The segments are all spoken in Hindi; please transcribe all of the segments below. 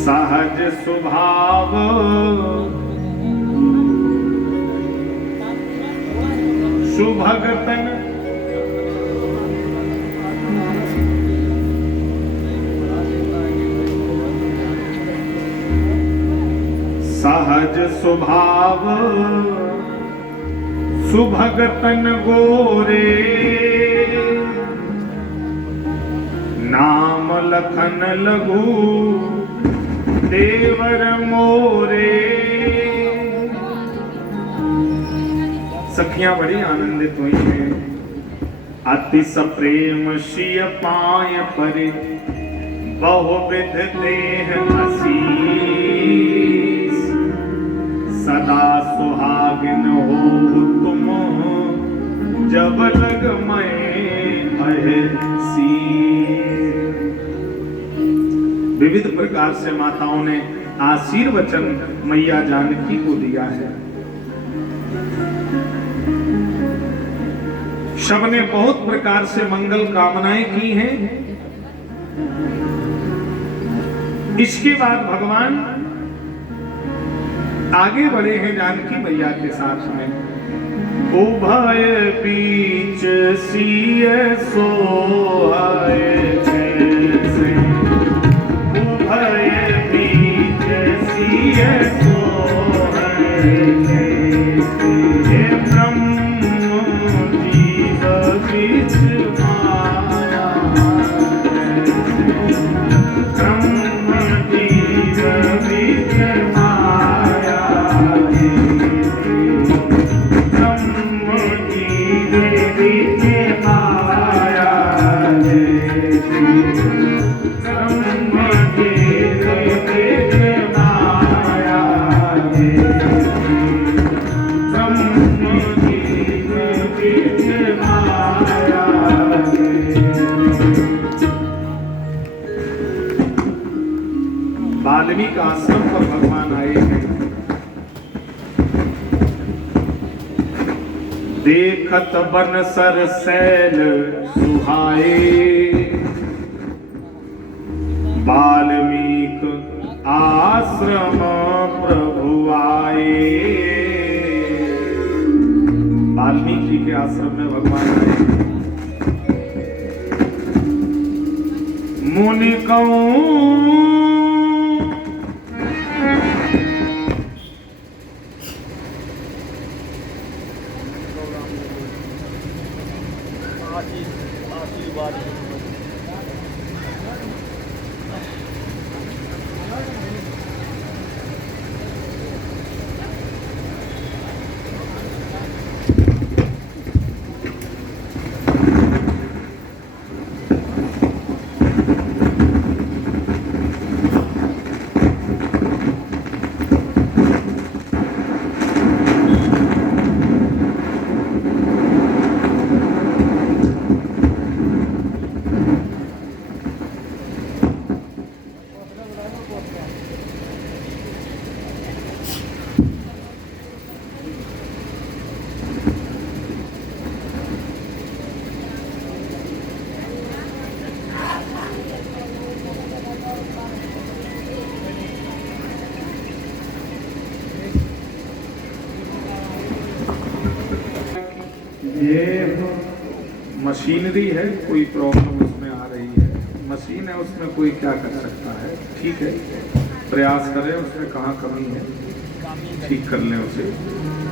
सहज स्वभाव सुभगतन सहज स्वभाव सुभगतन गोरे नाम लखन लघु देवर मोरे। सखियां बड़ी आनंदित हुई हैं। अति सप्रेम शिय पाय परे बहुविध देह आशीष सदा सुहागिन हो तुम जब लग मैं विविध प्रकार से माताओं ने आशीर्वचन मैया जानकी को दिया है। सबने बहुत प्रकार से मंगल कामनाएं की हैं। इसके बाद भगवान आगे बढ़े हैं जानकी मैया के साथ में। उभय बीच सिय सोहाए जैसे उभय बीच सिय सोहाए जैसे ब्रह्म जीव बीच माया ब्रह्म जीव बीच माया वाल्मीकि आश्रम पर भगवान आए हैं। देखत बन सर सैल सुहाए विविध आश्रम प्रभु आए। वाल्मीकि जी के आश्रम में भगवान आए। मुनि कहूं ये मशीनरी है, कोई प्रॉब्लम उसमें आ रही है, मशीन है उसमें कोई क्या कर सकता है। ठीक है, प्रयास करें, उसमें कहाँ कमी है ठीक कर लें उसे।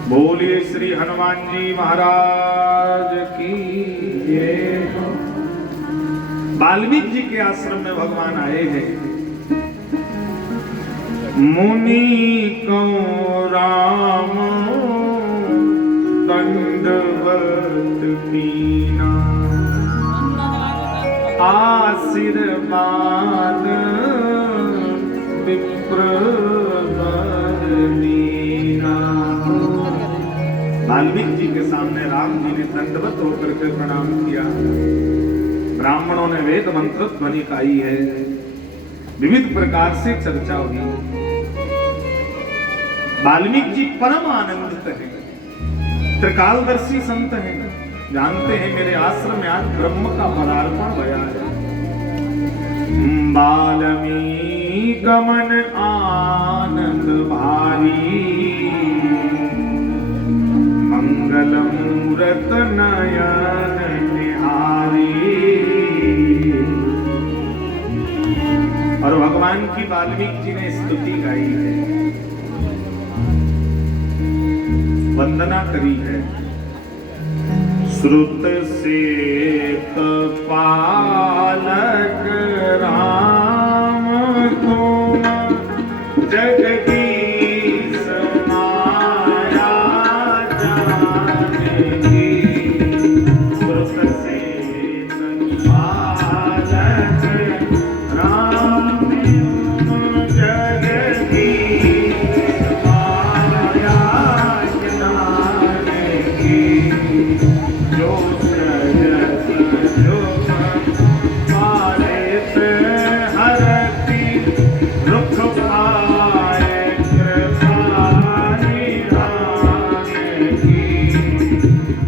बोलिए श्री हनुमान जी महाराज की। वाल्मीकि जी के आश्रम में भगवान आए हैं। मुनि को राम दंडवत कीना, आशीर्वाद विप्र वर दीना। वाल्मीकि जी के सामने राम जी ने दंडवत होकर के प्रणाम किया। ब्राह्मणों ने वेद मंत्र ध्वनि गाई है, विविध प्रकार से चर्चा हुई। वाल्मीकि जी परम आनंदित हैं, त्रिकालदर्शी संत हैं, जानते हैं मेरे आश्रम में आज ब्रह्म का पदार्पण भया है। वाल्मीकि मन आनंद भारी, मंगल मूरत नयन निहारी। और भगवान की वाल्मीकि जी ने स्तुति गाई है, वंदना करी है। श्रुत सेत पालक राम को, जगदीश माया जानेगी। श्रुत सेत पालक राम को, जगदीश माया जानेगी। जो सजत जो पालित हरति, रुख पाए कृपा निधान की।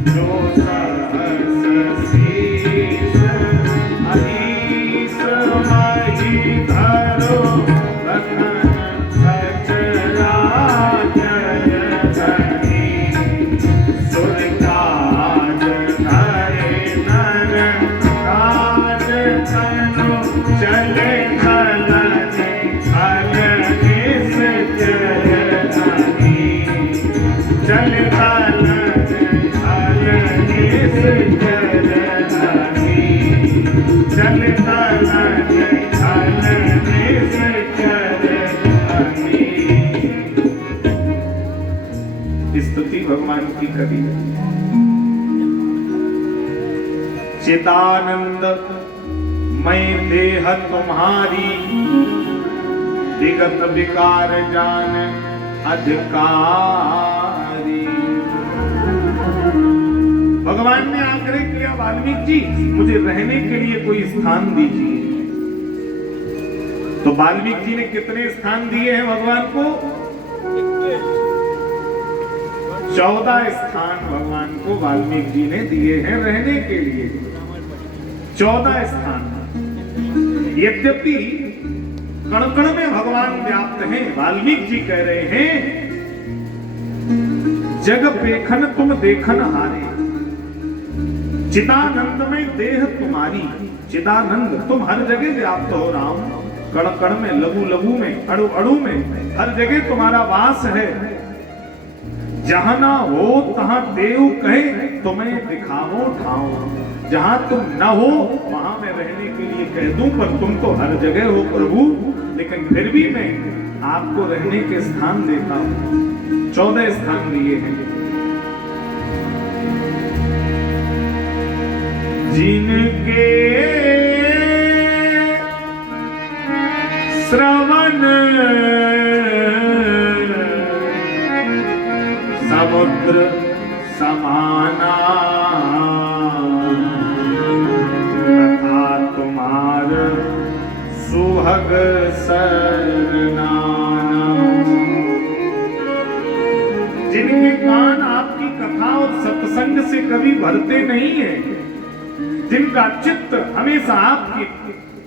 जो सहस शीस अहीस मही धरो, लखन सचराचर धनी। सुरकाज धरे नर काज तनु, चले खलने खलने से चरनी। चले खलने खलने से चरनी। चले खलने खलने से चरनी। स्तुति भगवान की करी। चिदानंद मैं देह तुम्हारी, विगत विकार जान अधिकारी। भगवान ने आग्रह किया, वाल्मीकि जी मुझे रहने के लिए कोई स्थान दीजिए। तो वाल्मीकि जी ने कितने स्थान दिए हैं भगवान को? 14 स्थान भगवान को वाल्मीकि जी ने दिए हैं रहने के लिए। 14 स्थान। यद्यपि कण कण में भगवान व्याप्त हैं। वाल्मीकि जी कह रहे हैं, जग पेखन तुम देखन हारे, चिदानंद में देह तुम्हारी। चिदानंद, तुम हर जगह व्याप्त हो राम, कण कण में, लघु लघु में, अणु अणु में, हर जगह तुम्हारा वास है। जहां ना हो तहां देव कहे तुम्हें दिखाओ ठाओ। जहां तुम न हो वहां मैं रहने के लिए कह दूं, पर तुम तो हर जगह हो प्रभु, लेकिन फिर भी मैं आपको रहने के स्थान देता हूं। 14 स्थान दिए हैं। जिनके श्रवण समुद्र समाना, तथा तुम्हार सुभग सरनाना। जिनके कान आपकी कथा और सत्संग से कभी भरते नहीं है, जिनका चित्त हमेशा आपकी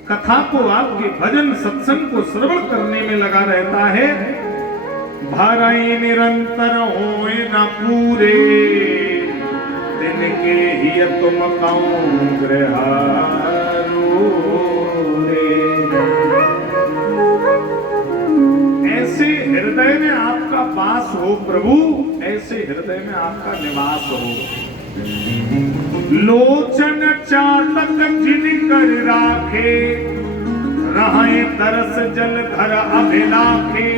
कथा को, आपके भजन सत्संग को श्रवण करने में लगा रहता है, भरई निरंतर होए न पूरे, तिनके ही तुम कौं गृह ऐसे हृदय में आपका वास हो प्रभु, ऐसे हृदय में आपका निवास हो। लोचन चातक जिन कर राखे, रहे तरस जल धर अभिलाखे।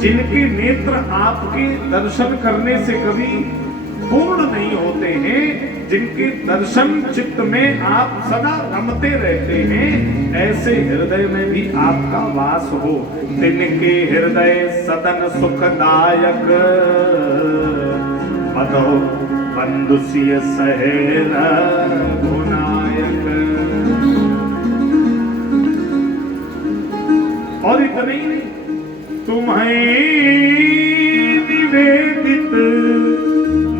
जिनके नेत्र आपके दर्शन करने से कभी पूर्ण नहीं होते हैं, जिनके दर्शन चित्त में आप सदा रमते रहते हैं, ऐसे हृदय में भी आपका वास हो। तिनके हृदय सदन सुखदायक, बदो बंदुसिय सहेर गुनायक। और इतना ही नहीं, तुम्हें निवेदित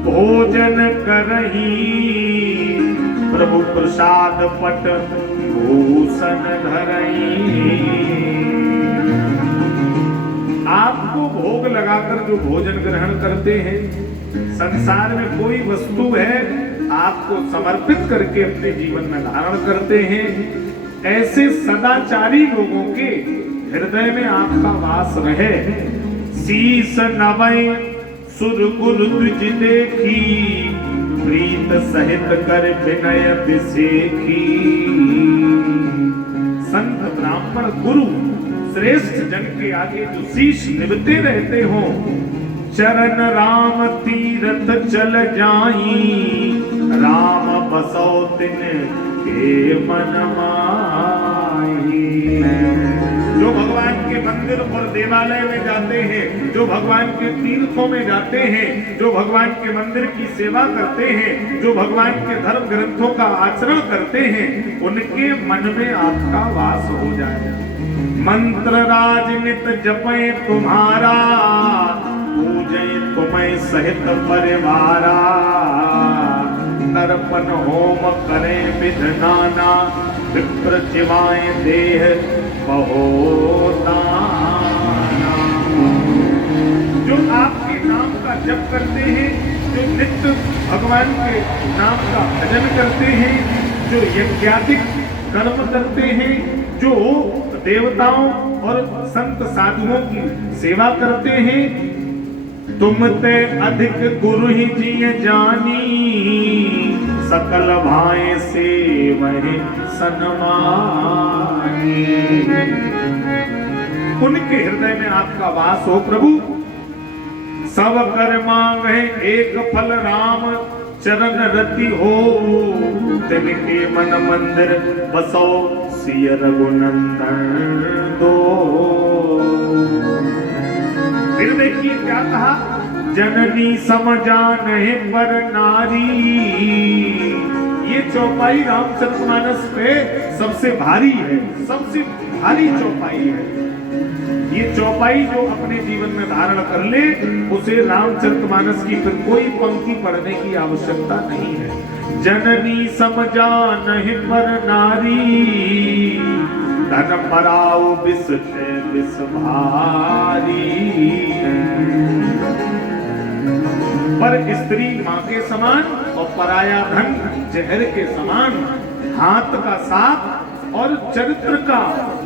भोजन करही, प्रभु प्रसाद पट भूषण धरही। आपको भोग लगाकर जो भोजन ग्रहण करते हैं, संसार में कोई वस्तु है आपको समर्पित करके अपने जीवन में धारण करते हैं, ऐसे सदाचारी लोगों के हृदय में आपका वास रहे। शीस नवै सुर गुरु द्विज देखी, प्रीत सहित कर विनय विसेखी। संत ब्राह्मण गुरु श्रेष्ठ जन के आगे जो शीश निभते रहते हो, चरण राम तीरथ चल जाई, राम बसौ तिन के मन माही। जो भगवान के मंदिर और देवालय में जाते हैं, जो भगवान के तीर्थों में जाते हैं, जो भगवान के मंदिर की सेवा करते हैं, जो भगवान के धर्म ग्रंथों का आचरण करते हैं, उनके मन में आपका वास हो जाए। मंत्र राजनित जपे तुम्हारा, पूजे तुम्हें सहित परिवारा। तर्पण होम करें विध नाना, विप्र चिवाएं देह बहुताना। जो आपके नाम का जप करते हैं, जो नित्य भगवान के नाम का भजन करते हैं, जो यज्ञादिक कर्म करते हैं, जो देवताओं और संत साधुओं की सेवा करते हैं, तुम ते अधिक गुरु ही जिय जानी, सकल भाए से वही सन्मानी। उनके हृदय में आपका वास हो प्रभु। सब कर मांगे एक फल राम, चरण रति हो, तिनके मन मंदिर बसो सिय रघुनंदन दो। फिर देखिए क्या कहा, जननी समझा नहीं पर नारी। ये चौपाई रामचरितमानस पे सबसे भारी है, सबसे भारी चौपाई है। ये चौपाई जो अपने जीवन में धारण कर ले, उसे रामचरितमानस की फिर कोई पंक्ति पढ़ने की आवश्यकता नहीं है। जननी समझा नहीं पर नारी, धन पराओ विष विष भारी। पर स्त्री माँ के समान और पराया धन जहर के समान, हाथ का साफ और चरित्र का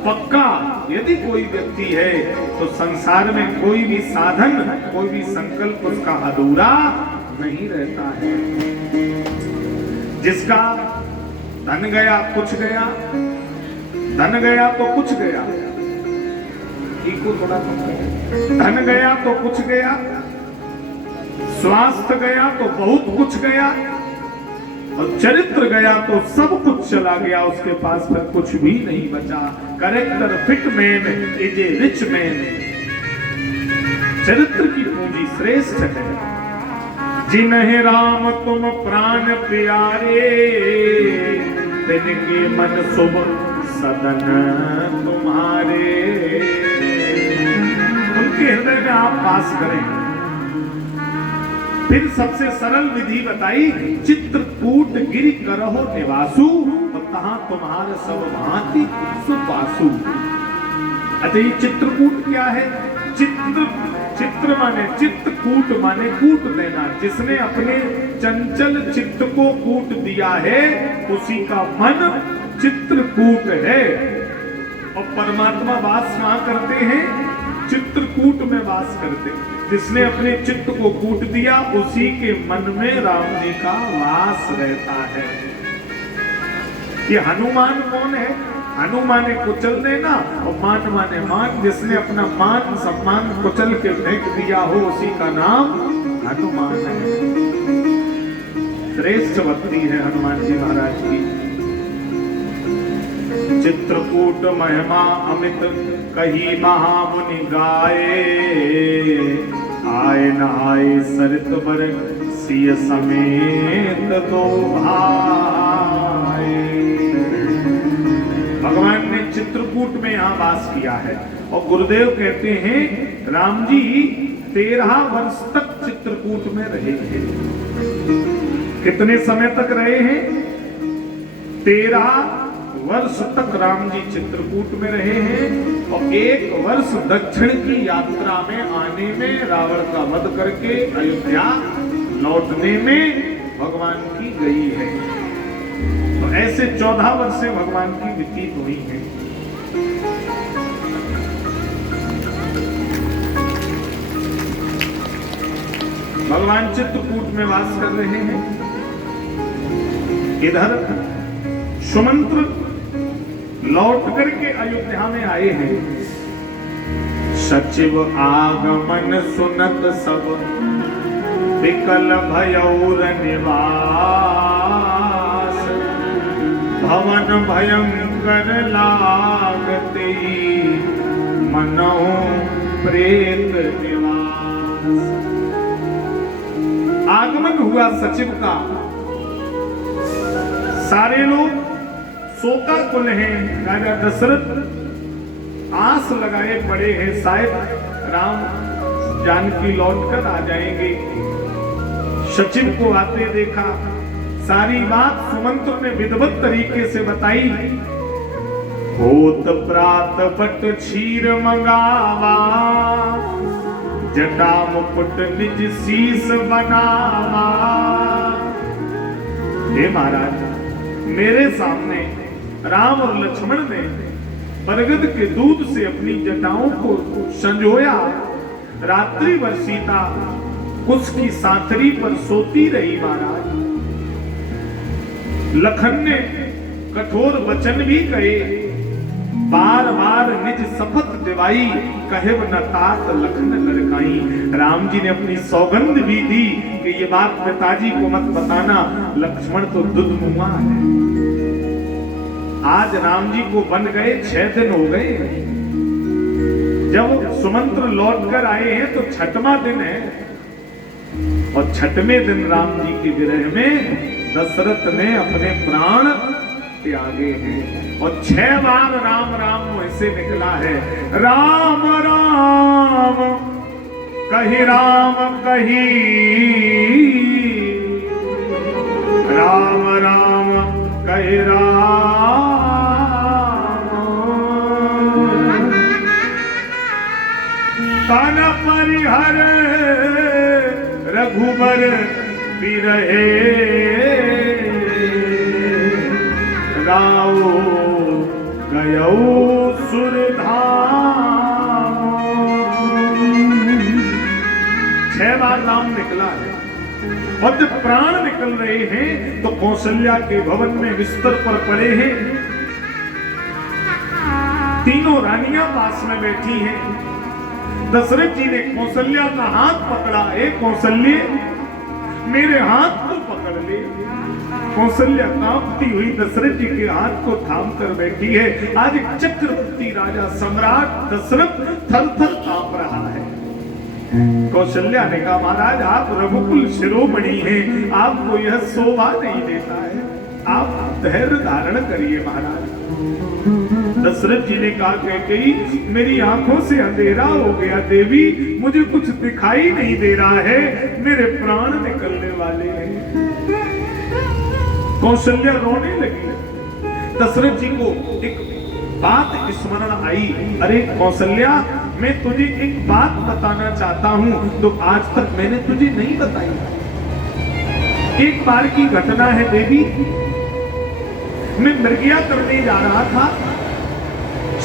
पक्का यदि कोई व्यक्ति है तो संसार में कोई भी साधन, कोई भी संकल्प उसका अधूरा नहीं रहता है। जिसका धन गया कुछ गया, धन गया तो कुछ गया, थोड़ा धन गया तो कुछ गया, स्वास्थ्य गया तो बहुत कुछ गया, और चरित्र गया तो सब कुछ चला गया, उसके पास फिर कुछ भी नहीं बचा। Character fit man is a rich man. चरित्र की पूंजी श्रेष्ठ है। जिन्हें राम तुम प्राण प्यारे, तिनके मन शुभ सदन तुम्हारे। उनके हृदय में आप वास करें। फिर सबसे सरल विधि बताई, चित्रकूट गिरि करहो निवासु, और तहां तुम्हारे सब भांति सुपासु। अच्छा, ये चित्रकूट क्या है? चित्र माने चित्रकूट माने कूट देना। जिसने अपने चंचल चित्त को कूट दिया है उसी का मन चित्रकूट है। और परमात्मा वास वहां करते हैं, चित्रकूट में वास करते हैं। जिसने अपने चित्त को कूट दिया उसी के मन में राम जी का वास रहता है। ये हनुमान कौन है? हनुमाने कुचल देना और मान माने मान। जिसने अपना मान सम्मान कुचल के फेंक दिया हो उसी का नाम हनुमान है। श्रेष्ठ भक्ति है हनुमान जी महाराज की। चित्रकूट महिमा अमित कही महामुनि गाए, आए नहाए सरित बर सिय समेत दो भाई। भगवान ने चित्रकूट में यहाँ वास किया है। और गुरुदेव कहते हैं राम जी 13 वर्ष तक चित्रकूट में रहे थे। कितने समय तक रहे हैं? 13 वर्ष तक राम जी चित्रकूट में रहे हैं। और 1 वर्ष दक्षिण की यात्रा में आने में, रावण का वध करके अयोध्या लौटने में भगवान की गई है। तो ऐसे 14 वर्षें भगवान की व्यतीत हुई हैं। भगवान चित्रकूट में वास कर रहे हैं। इधर सुमंत्र लौट करके अयोध्या में आए हैं। सचिव आगमन सुनत सब, विकल भयौर निवास। भवन भयंकर लागते, मनो प्रेत निवास। आगमन हुआ सचिव का। सारे लोग शोकाकुल हैं। राजा दशरथ आस लगाए पड़े हैं, शायद राम जानकी लौटकर आ जाएंगे। सचिव को आते देखा। सारी बात सुमंत्र ने विधिवत तरीके से बताई। होत प्रात पट क्षीर मंगावा, जटा मुकुट निज शीस बनावा। हे महाराज, मेरे सामने राम और लक्ष्मण ने बरगद के दूध से अपनी जटाओं को संजोया। रात्रि भर सीता उसकी साथरी पर सोती रही। महाराज, लखन ने कठोर वचन भी कहे, बार बार निज शपथ दिवाई, कहेब न तात लखन लड़काई। राम जी ने अपनी सौगंध भी दी कि ये बात पिताजी को मत बताना, लक्ष्मण तो दुधमुआ है। आज राम जी को बन गए 6 दिन हो गए। जब सुमंत्र लौटकर आए हैं तो 6वां दिन है। और 6वें दिन राम जी के विरह में दशरथ ने अपने प्राण त्यागे हैं। और 6 बार राम राम मुंह से निकला है। राम राम कही, राम कही, राम राम कही, राम काना परिहर रघुबर बिरहे राओ गयौ सुरधाम। 6 बार राम निकला है और जब प्राण निकल रहे हैं तो कौशल्या के भवन में बिस्तर पर पड़े हैं। तीनों रानियां पास में बैठी हैं। दशरथ जी ने कौशल्या का हाथ पकड़ा, ए कौशल्य मेरे हाथ को पकड़ ले। कौशल्या कांपती हुई दशरथ जी के हाथ को थाम कर बैठी है। आज चक्रवर्ती राजा सम्राट दशरथ थर थर कांप रहा है। कौशल्या ने कहा महाराज आप रघुकुल शिरोमणि हैं, आपको यह शोभा नहीं देता है, आप धैर्य धारण करिए महाराज। दशरथ जी ने कहा कैकेयी मेरी आंखों से अंधेरा हो गया देवी, मुझे कुछ दिखाई नहीं दे रहा है, मेरे प्राण निकलने वाले हैं। कौशल्या रोने लगी। दशरथ जी को एक बात स्मरण आई, अरे कौशल्या मैं तुझे एक बात बताना चाहता हूं तो आज तक मैंने तुझे नहीं बताई। एक बार की घटना है देवी, मैं मृगया करने जा रहा था,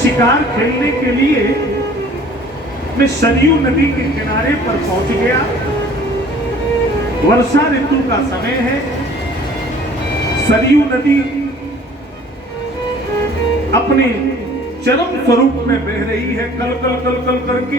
शिकार खेलने के लिए मैं सरयू नदी के किनारे पर पहुंच गया। वर्षा ऋतु का समय है, सरयू नदी अपने चरम स्वरूप में बह रही है, कल कल कल कल करके।